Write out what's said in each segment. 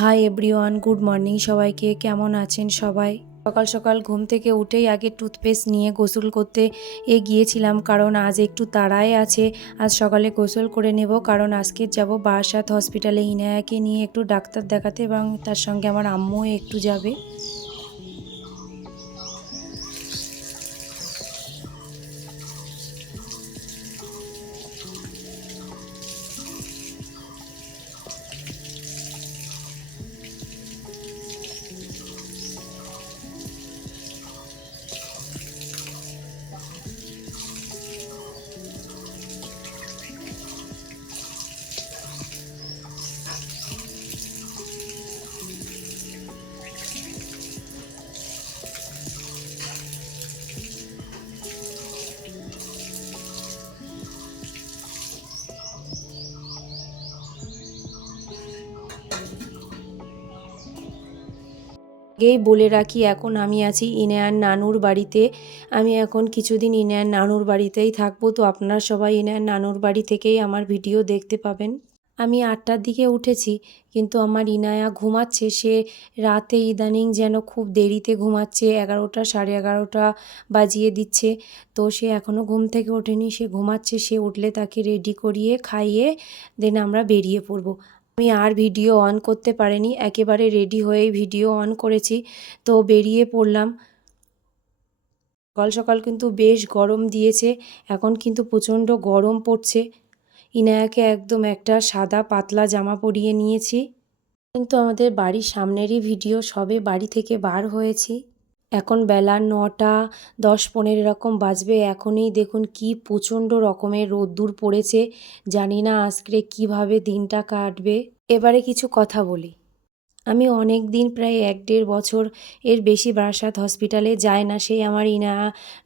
Hi everyone, good morning সবাইকে। কেমন আছেন সবাই? সকাল সকাল ঘুম থেকে উঠেই আগে টুথপেস্ট নিয়ে গোসল করতে গিয়েছিলাম, কারণ আজ একটু তাড়াই আছে। আজ সকালে গোসল করে নেব, কারণ আজকে যাব বারাসাত হসপিটালে ইনায়াকে নিয়ে একটু ডাক্তার দেখাতে, এবং তার সঙ্গে আমার আম্মুও একটু যাবে। আগেই বলে রাখি, এখন আমি আছি ইনায়ার নানুর বাড়িতে। আমি এখন কিছুদিন ইনায়ার নানুর বাড়িতেই থাকবো। তো আপনারা সবাই ইনায়ার নানুর বাড়ি থেকেই আমার ভিডিও দেখতে পাবেন। আমি 8টার দিকে উঠেছি, কিন্তু আমার ইনায়া ঘুমাচ্ছে। সে রাতে ইদানিং যেন খুব দেরিতে ঘুমাচ্ছে, 11টা 11:30 বাজিয়ে দিচ্ছে। তো সে এখনও ঘুম থেকে ওঠেনি, সে ঘুমাচ্ছে। সে উঠলে তাকে রেডি করিয়ে খাইয়ে দেন আমরা বেরিয়ে পড়ব। আমি আর ভিডিও অন করতে পারিনি, একেবারে রেডি হয়েই ভিডিও অন করেছি। তো বেরিয়ে পড়লাম। সকাল সকাল কিন্তু বেশ গরম দিয়েছে, এখন কিন্তু প্রচণ্ড গরম পড়ছে। ইনায়াকে একদম একটা সাদা পাতলা জামা পরিয়ে নিয়েছি। কিন্তু আমাদের বাড়ির সামনেরই ভিডিও, সবে বাড়ি থেকে বার হয়েছি। এখন বেলা 9টা 10-15 এরকম বাজবে। এখনই দেখুন কি প্রচণ্ড রকমের রোদ্দুর পড়েছে। জানি না আজকে কিভাবে দিনটা কাটবে। এবারে কিছু কথা বলি। আমি অনেক দিন, প্রায় 1-1.5 বছর এর বেশি বারাসাত হসপিটালে যাই না। সেই আমার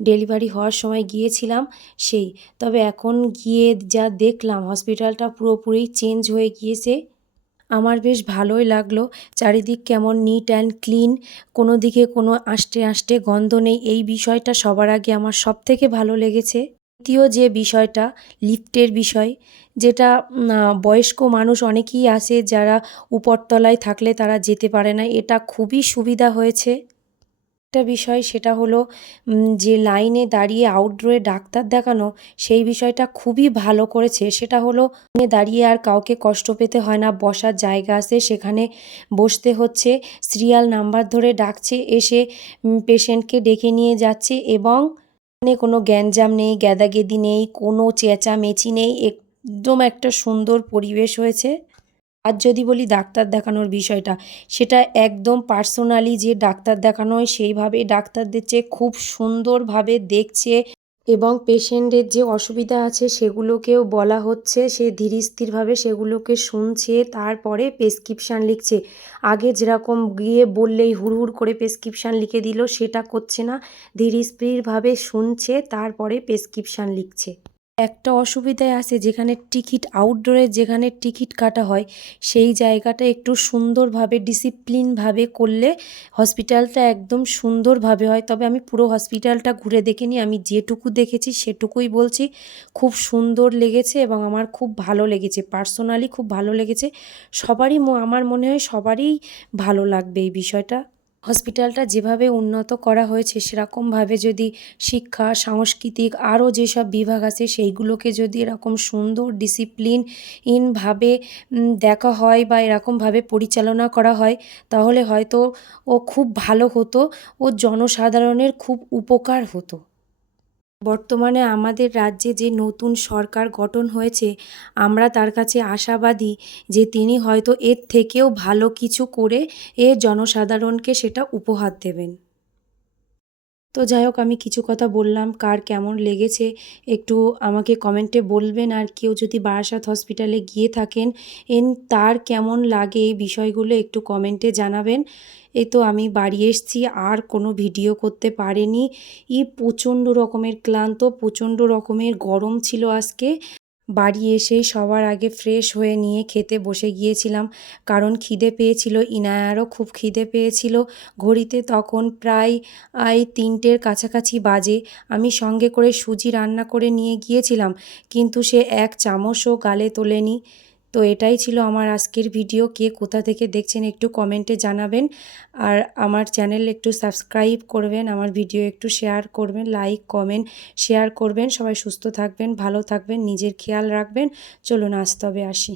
ডেলিভারি হওয়ার সময় গিয়েছিলাম সেই। তবে এখন গিয়ে যা দেখলাম, হসপিটালটা পুরোপুরি চেঞ্জ হয়ে গিয়েছে। আমার বেশ ভালোই লাগলো। চারিদিক কেমন নিট অ্যান্ড ক্লিন, কোনো দিকে কোনো আষ্টে আষ্টে গন্ধ নেই। এই বিষয়টা সবার আগে আমার সবথেকে ভালো লেগেছে। দ্বিতীয় যে বিষয়টা, লিফটের বিষয়, যেটা বয়স্ক মানুষ অনেকেই আছে যারা উপরতলায় থাকলে তারা যেতে পারে না। এটা খুবই সুবিধা হয়েছে। একটা বিষয় সেটা হলো যে লাইনে দাঁড়িয়ে আউটডোরে ডাক্তার দেখানো, সেই বিষয়টা খুবই ভালো করেছে। সেটা হলো লাইনে দাঁড়িয়ে আর কাউকে কষ্ট পেতে হয় না, বসার জায়গা আছে সেখানে বসতে হচ্ছে। সিরিয়াল নাম্বার ধরে ডাকছে, এসে পেশেন্টকে ডেকে নিয়ে যাচ্ছে, এবং এখানে কোনো গ্যাঞ্জাম নেই, গ্যাদাগেদি নেই, কোনো চেঁচামেচি নেই। একদম একটা সুন্দর পরিবেশ হয়েছে। আর যদি বলি ডাক্তার দেখানোর বিষয়টা, সেটা একদম পার্সোনালি যে ডাক্তার দেখানো হয় সেইভাবে ডাক্তার দিচ্ছে, খুব সুন্দরভাবে দেখছে, এবং পেশেন্টের যে অসুবিধা আছে সেগুলোকেও বলা হচ্ছে। সে ধীরস্থিরভাবে সেগুলোকে শুনছে, তারপরে প্রেসক্রিপশান লিখছে। আগে যেরকম গিয়ে বললেই হুড়হুড় করে প্রেসক্রিপশান লিখে দিল, সেটা করছে না। ধীরস্থিরভাবে শুনছে, তারপরে প্রেসক্রিপশান লিখছে। একটা অসুবিধায় আছে, যেখানে টিকিট আউটডোরে যেখানে টিকিট কাটা হয়, সেই জায়গাটা একটু সুন্দরভাবে ডিসিপ্লিনভাবে করলে হসপিটালটা একদম সুন্দরভাবে হয়। তবে আমি পুরো হসপিটালটা ঘুরে দেখিনি, আমি যেটুকু দেখেছি সেটুকুই বলছি। খুব সুন্দর লেগেছে এবং আমার খুব ভালো লেগেছে, পার্সোনালি খুব ভালো লেগেছে। সবারই আমার মনে হয় সবারই ভালো লাগবে এই বিষয়টা। হসপিটালটা যেভাবে উন্নত করা হয়েছে, সেরকমভাবে যদি শিক্ষা, সাংস্কৃতিক আরও যেসব বিভাগ আছে সেইগুলোকে যদি এরকম সুন্দর ডিসিপ্লিনভাবে দেখা হয় বা এরকমভাবে পরিচালনা করা হয়, তাহলে হয়তো ও খুব ভালো হতো, ও জনসাধারণের খুব উপকার হতো। বর্তমানে আমাদের রাজ্যে যে নতুন সরকার গঠন হয়েছে, আমরা তার কাছে আশাবাদী যে তিনি হয়তো এর থেকেও ভালো কিছু করে জনসাধারণকে সেটা উপহার দেবেন। তো যাই হোক, আমি কিছু কথা বললাম, কার কেমন লেগেছে একটু আমাকে কমেন্টে বলবেন। আর কেউ যদি বারাসাত হসপিটালে গিয়ে থাকেন, তার কেমন লাগে এই বিষয়গুলো একটু কমেন্টে জানাবেন। এই তো আমি বাড়ি এসেছি, আর কোনো ভিডিও করতে পারিনি। প্রচণ্ড রকমের ক্লান্ত, প্রচণ্ড রকমের গরম ছিল আজকে। বাড়ি এসেই সবার আগে ফ্রেশ হয়ে নিয়ে খেতে বসে গিয়েছিলাম, কারণ খিদে পেয়েছিল। ইনায়ারও খুব খিদে পেয়েছিল। ঘড়িতে তখন প্রায় 3টের কাছাকাছি বাজে। আমি সঙ্গে করে সুজি রান্না করে নিয়ে গিয়েছিলাম, কিন্তু সে এক চামচও গালে তোলেনি। তো এটাই ছিল আমার আজকের ভিডিও। কে কোথা থেকে দেখছেন একটু কমেন্টে জানাবেন, আর আমার চ্যানেল একটু সাবস্ক্রাইব করবেন, আমার ভিডিও একটু শেয়ার করবেন, লাইক কমেন্ট শেয়ার করবেন। সবাই সুস্থ থাকবেন, ভালো থাকবেন, নিজের খেয়াল রাখবেন। চলুন আজ তবে আসি।